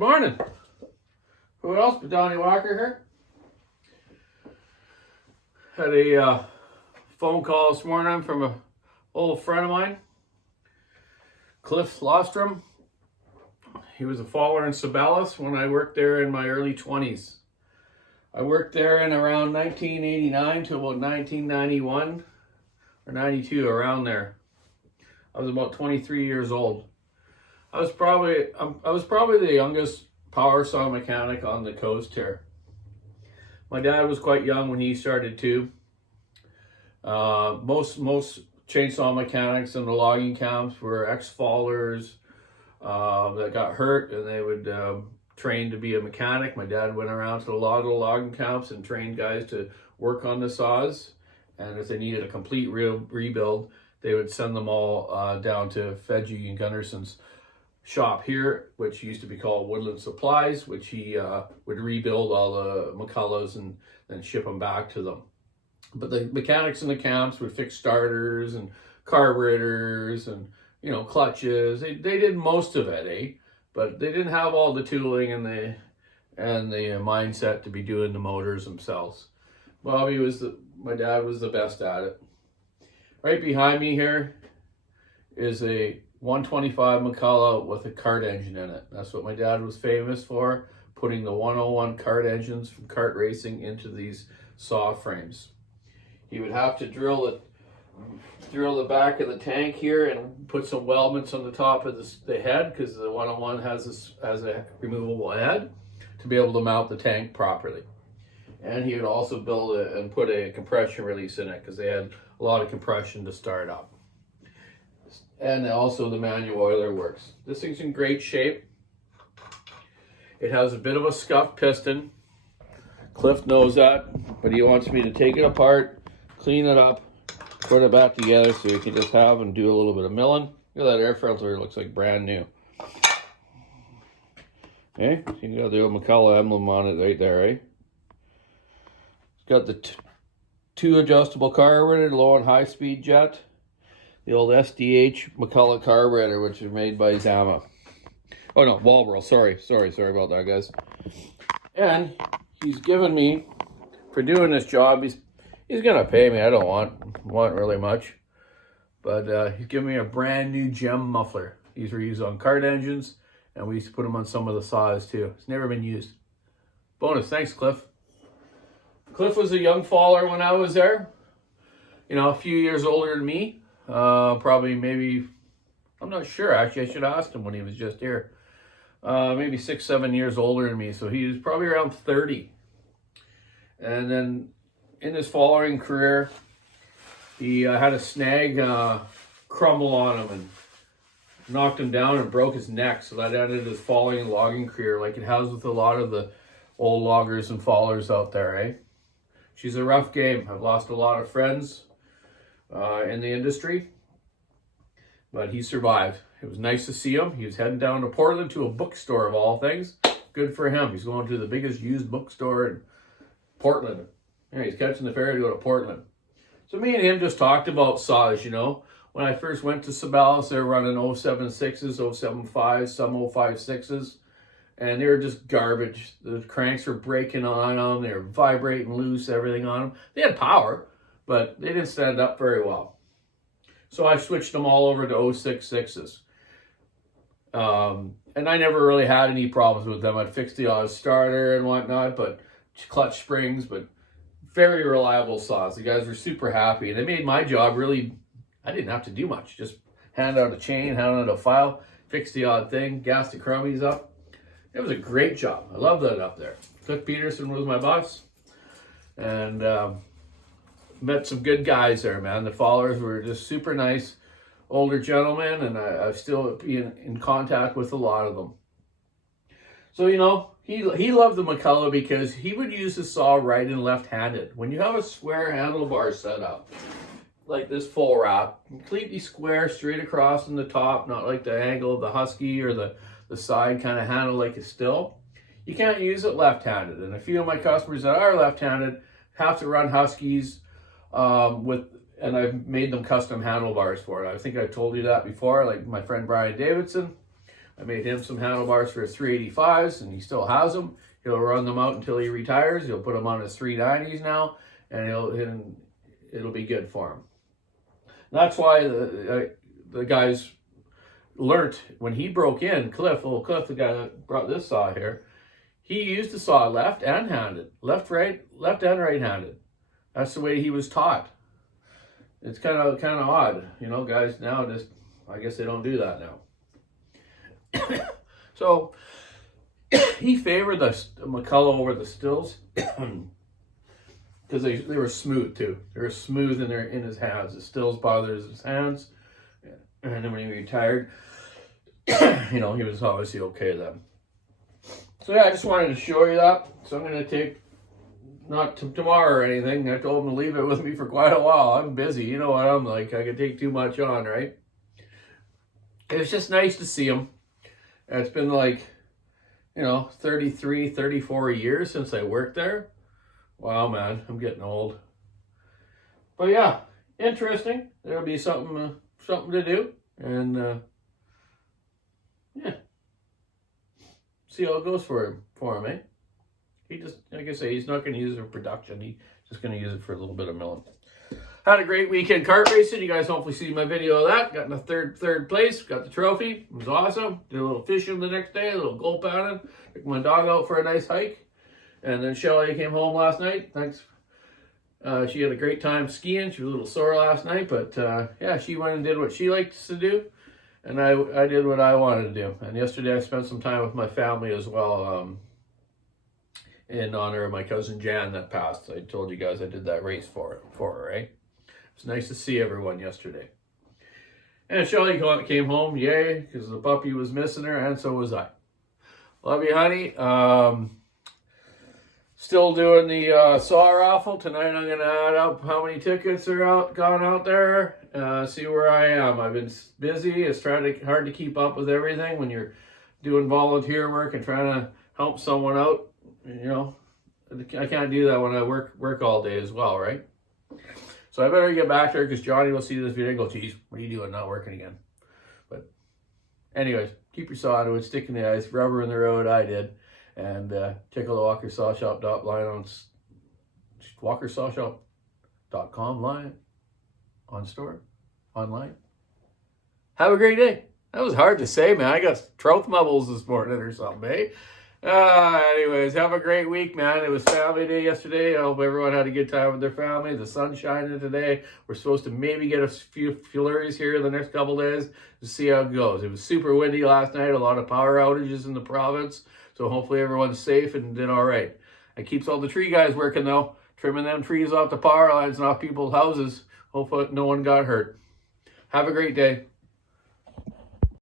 Good morning. Who else but Donny Walker here? Had a phone call this morning from an old friend of mine, Cliff Lofstrom. He was a faller in Sabellis when I worked there in my early 20s. I worked there in around 1989 to about 1991 or 92, around there. I was about 23 years old. I was probably the youngest power saw mechanic on the coast here. My dad was quite young when he started too. Most chainsaw mechanics in the logging camps were ex-fallers that got hurt, and they would train to be a mechanic. My dad went around to a lot of the logging camps and trained guys to work on the saws. And if they needed a complete rebuild, they would send them all down to Fedgie and Gunnarson's shop here, which used to be called Woodland Supplies, which he would rebuild all the McCullochs and then ship them back to them. But the mechanics in the camps would fix starters and carburetors and, you know, clutches. They did most of it, eh? But they didn't have all the tooling and the mindset to be doing the motors themselves. My dad was the best at it. Right behind me here is a 125 McCulloch with a kart engine in it. That's what my dad was famous for, putting the 101 kart engines from kart racing into these saw frames. He would have to drill the back of the tank here and put some weldments on the top of the head, because the 101 has a removable head to be able to mount the tank properly. And he would also build it and put a compression release in it, because they had a lot of compression to start up. And also the manual oiler works. This thing's in great shape. It has a bit of a scuffed piston. Cliff knows that, but he wants me to take it apart, clean it up, put it back together so we can just have and do a little bit of milling. Look at that air filter, it looks like brand new. Okay, you got the old McCulloch emblem on it right there, eh? It's got the two adjustable carburetor, low and high speed jet. The old SDH McCulloch carburetor, which is made by Zama. Oh no, Walbro, sorry about that, guys. And he's given me, for doing this job, he's gonna pay me. I don't want really much, but he's given me a brand new gem muffler. These were used on kart engines, and we used to put them on some of the saws too. It's never been used. Bonus, thanks, Cliff. Cliff was a young faller when I was there. You know, a few years older than me. Probably, maybe, I'm not sure, actually. I should have asked him when he was just here. Maybe 6-7 years older than me, so he was probably around 30. And then in his following career, he had a snag crumble on him and knocked him down and broke his neck. So that ended his following logging career, like it has with a lot of the old loggers and fallers out there, eh? She's a rough game. I've lost a lot of friends in the industry, but he survived. It was nice to see him. He was heading down to Portland to a bookstore of all things. Good for him. He's going to the biggest used bookstore in Portland. Yeah, he's catching the ferry to go to Portland. So me and him just talked about saws, you know. When I first went to Sabellis, they were running 076s, 075s, some 056s, and they were just garbage. The cranks were breaking on them. They were vibrating loose, everything on them. They had power, but they didn't stand up very well. So I switched them all over to 066s. And I never really had any problems with them. I'd fix the odd starter and whatnot, but clutch springs, but very reliable saws. The guys were super happy. And they made my job really, I didn't have to do much. Just hand out a chain, hand out a file, fix the odd thing, gas the chromies up. It was a great job. I loved that up there. Cliff Peterson was my boss. And met some good guys there, man. The followers were just super nice, older gentlemen, and I've still been in contact with a lot of them. So, you know, he loved the McCulloch because he would use the saw right and left-handed. When you have a square handlebar set up, like this full wrap, completely square, straight across in the top, not like the angle of the Husky or the side kind of handle like a still, you can't use it left-handed. And a few of my customers that are left-handed have to run Huskies and I've made them custom handlebars for it. I think I told you that before, like my friend Brian Davidson. I made him some handlebars for his 385s, and he still has them. He'll run them out until he retires. He'll put them on his 390s now, and it'll be good for him. That's why the guys learnt when he broke in. Cliff, the guy that brought this saw here, he used to saw left and handed, left and right-handed. That's the way he was taught. It's kind of odd, you know. Guys now I guess they don't do that now. So he favored the McCulloch over the Stills because they were smooth too. They were smooth in his hands. The Stills bothered his hands, and then when he retired, you know, he was obviously okay then. So yeah, I just wanted to show you that. So I'm going to take, not tomorrow or anything. I told him to leave it with me for quite a while. I'm busy. You know what I'm like. I could take too much on, right? It's just nice to see him. It's been like, you know, 33, 34 years since I worked there. Wow, man, I'm getting old. But yeah, interesting. There'll be something to do. And yeah. See how it goes for him, eh? He just, like I say, he's not going to use it for production. He's just going to use it for a little bit of milling. Had a great weekend kart racing. You guys hopefully see my video of that. Got in the third place. Got the trophy. It was awesome. Did a little fishing the next day, a little gulp pounding. Took my dog out for a nice hike. And then Shelly came home last night. Thanks. She had a great time skiing. She was a little sore last night, but yeah, she went and did what she likes to do. And I did what I wanted to do. And yesterday I spent some time with my family as well, in honor of my cousin Jan that passed. I told you guys I did that race for her, right? It's nice to see everyone yesterday. And Shelly came home, yay, because the puppy was missing her, and so was I. Love you, honey. Still doing the saw raffle. Tonight I'm going to add up how many tickets are gone out there. See where I am. I've been busy. It's hard to keep up with everything when you're doing volunteer work and trying to help someone out. You know, I can't do that when I work all day as well, right? So I better get back there because Johnny will see this video and go, geez, what are you doing? Not working again. But anyways, keep your saw into it, stick in the ice, rubber in the road. I did. And check out the walkersawshop.line on walkersawshop.com line on store online. Have a great day. That was hard to say, man. I got throat bubbles this morning or something, eh? Anyways, have a great week, man. It was family day yesterday. I hope everyone had a good time with their family. The sun's shining today. We're supposed to maybe get a few flurries here in the next couple days to see how it goes. It was super windy last night. A lot of power outages in the province. So hopefully everyone's safe and did all right. It keeps all the tree guys working, though. Trimming them trees off the power lines and off people's houses. Hopefully no one got hurt. Have a great day.